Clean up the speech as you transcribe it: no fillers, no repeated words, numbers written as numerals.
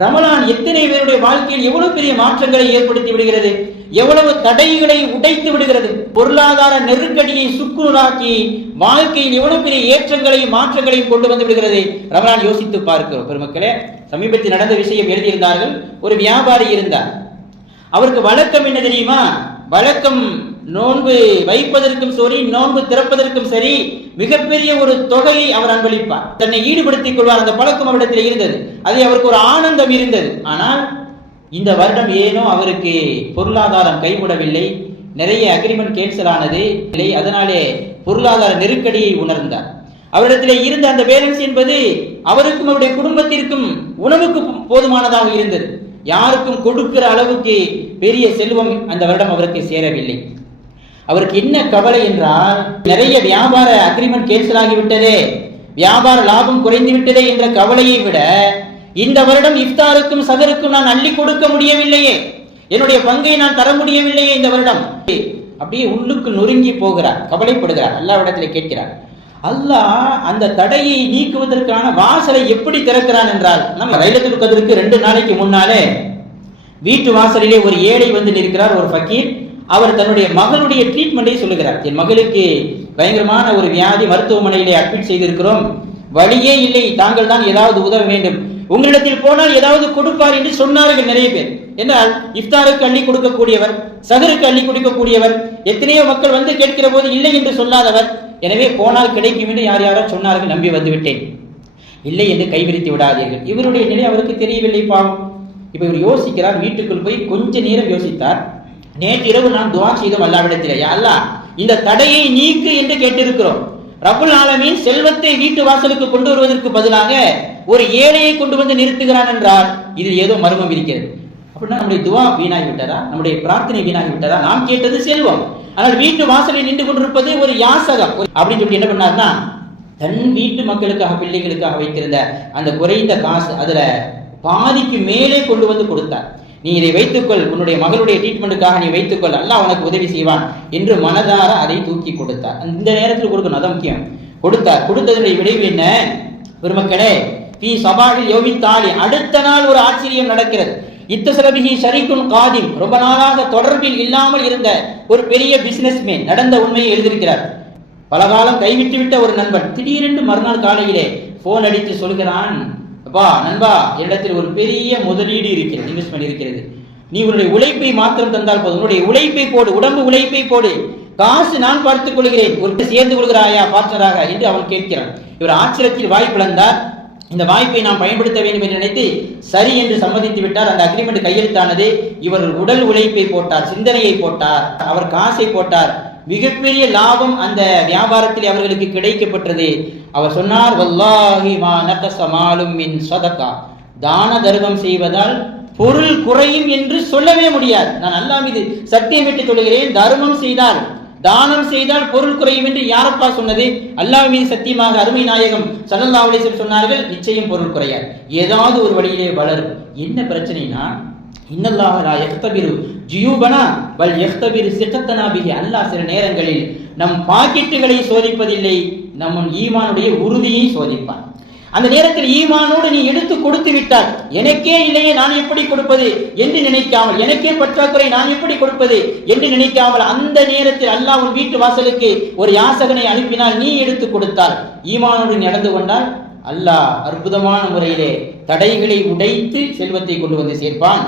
ரமலான் எத்தனை பேருடைய வாழ்க்கையில் எவ்வளவு பெரிய மாற்றங்களை ஏற்படுத்தி விடுகிறது, எவ்வளவு தடைகளை உடைத்து விடுகிறது, பொருளாதார நெருக்கடியை சுக்குநூறாக்கி வாழ்க்கையில் எவ்வளவு பெரிய ஏற்றங்களையும் மாற்றங்களையும் கொண்டு வந்து விடுகிறது. ரமலான் யோசித்து பார்க்கிறோம் பெருமக்களே. சமீபத்தில் நடந்த விஷயம் எழுதியிருந்தார்கள். ஒரு வியாபாரி இருந்தார். அவருக்கு வழக்கம் என்ன தெரியுமா? வழக்கம் நோன்பு வைப்பதற்கும் சரி, நோன்பு திறப்பதற்கும் சரி, மிகப்பெரிய ஒரு தொகையை அவர் அன்பளிப்பார், தன்னை ஈடுபடுத்திக் கொள்வார். அந்த பழக்கம் அவரிடத்தில் இருந்தது. அது அவருக்கு ஒரு ஆனந்தம் இருந்தது. ஆனால் இந்த வருடம் ஏனோ அவருக்கு பொருளாதாரம் கைவிடவில்லை. நிறைய அக்ரிமெண்ட் கேன்சல் ஆனது. அதனாலே பொருளாதார நெருக்கடியை உணர்ந்தார். அவரிடத்திலே இருந்த அந்த பேலன்ஸ் என்பது அவருக்கும் அவருடைய குடும்பத்திற்கும் உணவுக்கு போதுமானதாக இருந்தது. யாருக்கும் கொடுக்கிற அளவுக்கு பெரிய செல்வம் அந்த வருடம் அவருக்கு சேரவில்லை. அவருக்கு என்ன கவலை என்றால், நிறைய வியாபார அக்ரிமெண்ட் கேன்சல் ஆகிவிட்டதே, வியாபார லாபம் குறைந்து விட்டதே என்ற கவலையை விட, இந்த வருடம் இஃப்தாருக்கும் சகருக்கும் நான் அள்ளி கொடுக்க முடியவில்லையே, என்னுடைய பங்கை நான் தர முடியவில்லையே இந்த வருடம், அப்படியே உள்ளுக்கு நொறுங்கி போகிறார், கவலைப்படுகிறார். அல்லாஹ்விடத்திலே கேட்கிறார். அல்லாஹ் அந்த தடையை நீக்குவதற்கான வாசலை எப்படி திறக்கிறான் என்றால், நம்ம லைலத்துல் கத்ருக்கு 2 நாளைக்கு முன்னாலே வீட்டு வாசலிலே ஒரு ஏழை வந்து நிற்கிறார், ஒரு ஃபக்கீர். அவர் தன்னுடைய மகளுடைய ட்ரீட்மெண்டை சொல்லுகிறார். என் மகளுக்கு பயங்கரமான ஒரு வியாதி, மருத்துவமனையிலே அட்மிட் செய்திருக்கிறோம், வழியே இல்லை, தாங்கள் தான் ஏதாவது உதவ வேண்டும், உங்களிடத்தில் போனால் ஏதாவது கொடுப்பார் என்று சொன்னார்கள் நிறைய பேர். என்றால் இஃப்தாருக்கு அள்ளி கொடுக்கக்கூடியவர், சகருக்கு அள்ளி கொடுக்கக்கூடியவர், எத்தனையோ மக்கள் வந்து கேட்கிற போது இல்லை என்று சொல்லாதவர். எனவே போனால் கிடைக்கும் என்று யார் யாரோ சொன்னார்கள், நம்பி வந்து விட்டேன், இல்லை என்று கைவிரித்து விடாதீர்கள். இவருடைய நிலை அவருக்கு தெரியவில்லை பாவம். இப்ப இவர் யோசிக்கிறார். வீட்டுக்குள் போய் கொஞ்ச நேரம் யோசித்தார். நேற்று இரவு நான் துஆ செய்தோம் அல்லாஹ்விடத்திலே, யா அல்லாஹ் இந்த தடையை நீக்கு என்று கேட்டிருக்கிறோம். ரப்புல் ஆலமீன் செல்வத்தை வீட்டு வாசலுக்கு கொண்டு வருவதற்கு பதிலாக ஒரு ஏழையை கொண்டு வந்து நிறுத்துகிறான் என்றால் இதில் ஏதோ மர்மம் இருக்கிறது. அப்படின்னா நம்முடைய துஆ வீணாகி விட்டதா, நம்முடைய பிரார்த்தனை வீணாகி விட்டதா? நாம் கேட்டது செல்வம், ஆனால் வீட்டு வாசலில் நின்று கொண்டிருப்பது ஒரு யாசகம் அப்படின்னு சொல்லி என்ன பண்ணார்னா, தன் வீட்டு மக்களுக்காக பிள்ளைகளுக்காக வைத்திருந்த அந்த குறைந்த காசு அதுல பாதிக்கு மேலே கொண்டு வந்து கொடுத்தார். நீ இதை வைத்துக்கொள், உன்னுடைய மகளுடைய ட்ரீட்மெண்ட்டுக்காக நீ வைத்துக்கொள், அல்லாஹ் உனக்கு உதவி செய்வான் என்று மனதார அதை தூக்கி கொடுத்தார். இந்த நேரத்தில் கொடுக்கணும், அதான் முக்கியம். கொடுத்தார். கொடுத்ததனுடைய விளைவு என்ன பெருமக்களே? பி சபாஹில் யோவித்தாலி, அடுத்த நாள் ஒரு ஆச்சரியம் நடக்கிறது. இத்தசலபிஹி ஷரீக்குன் காதிம், ரொம்ப நாளாக தொடர்பில் இல்லாமல் இருந்த ஒரு பெரிய பிசினஸ்மேன் நடந்த உண்மையை எழுதியிருக்கிறார். பல காலம் கைவிட்டு விட்ட ஒரு நண்பன் திடீரென்று மறுநாள் காலையிலே போன் அடித்து சொல்கிறான், அப்பா நண்பா, என்னிடத்தில் ஒரு பெரிய முதலீடு இருக்கிறது, இன்வெஸ்ட்மெண்ட் இருக்கிறது, நீ உன்னுடைய உழைப்பை மாத்திரம் தந்தால் போதும், உன்னுடைய உழைப்பை போடு, உடம்பு உழைப்பை போடு, காசு நான் பார்த்துக் கொள்கிறேன், ஒரு சேர்ந்து கொள்கிறாயா பார்ட்னராக என்று அவன் கேட்கிறான். இவர் ஆச்சரியத்தில் வாய் பிளந்தார். இந்த வாய்ப்பை நாம் பயன்படுத்த வேண்டும் என்று நினைத்து சரி என்று சம்மதித்து விட்டார். அந்த அக்ரிமெண்ட் கையெழுத்தானது. இவர் உடல் உழைப்பை போட்டார், சிந்தனையை போட்டார், அவர் காசை போட்டார். மிகப்பெரிய லாபம் அந்த வியாபாரத்தில் அவர்களுக்கு கிடைக்கப்பட்டது. அவர் சொன்னார், வல்லாஹி மா நகஸ மாலும் மின் ஸதகா, தான தர்மம் செய்வதால் பொருள் குறையும் என்று சொல்லவே முடியாது. நான் அல்லாஹ் மீது சத்தியமிட்டு சொல்கிறேன், தர்மம் செய்தால், தானம் செய்தால் பொருள் குறையும் என்று யாரப்பா சொன்னது? அல்லாஹ் மீது சத்தியமாக அருமை நாயகம் ஸல்லல்லாஹு அலைஹி வஸல்லம் சொன்னார்கள், நிச்சயம் பொருள் குறையாது, ஏதாவது ஒரு வழியிலே வளரும். என்ன பிரச்சனைனா, இன்னல்லாஹ லா யக்தபிரு ஜுயூபனா பல் யக்தபிரு சிகத்தனா பிஹி, அல்லாஹ் சில நேரங்களில் நம் பாக்கெட்டுகளை சோதிப்பதில்லை, நம் ஈமானுடைய உறுதியை சோதிப்பான். அந்த நேரத்தில் ஈமானோடு நீ எடுத்து கொடுத்து விட்டால், எனக்கே இல்லையே நான் எப்படி கொடுப்பது என்று நினைக்காமல், எனக்கே பற்றாக்குறை நான் எப்படி கொடுப்பது என்று நினைக்காமல், அந்த நேரத்தில் அல்லாஹ் உன் வீட்டு வாசலுக்கு ஒரு யாசகனை அனுப்பினால் நீ எடுத்து கொடுத்தால், ஈமானோடு நடந்து கொண்டால், அல்லாஹ் அற்புதமான முறையிலே தடைகளை உடைத்து செல்வத்தை கொண்டு வந்து சேர்ப்பான்.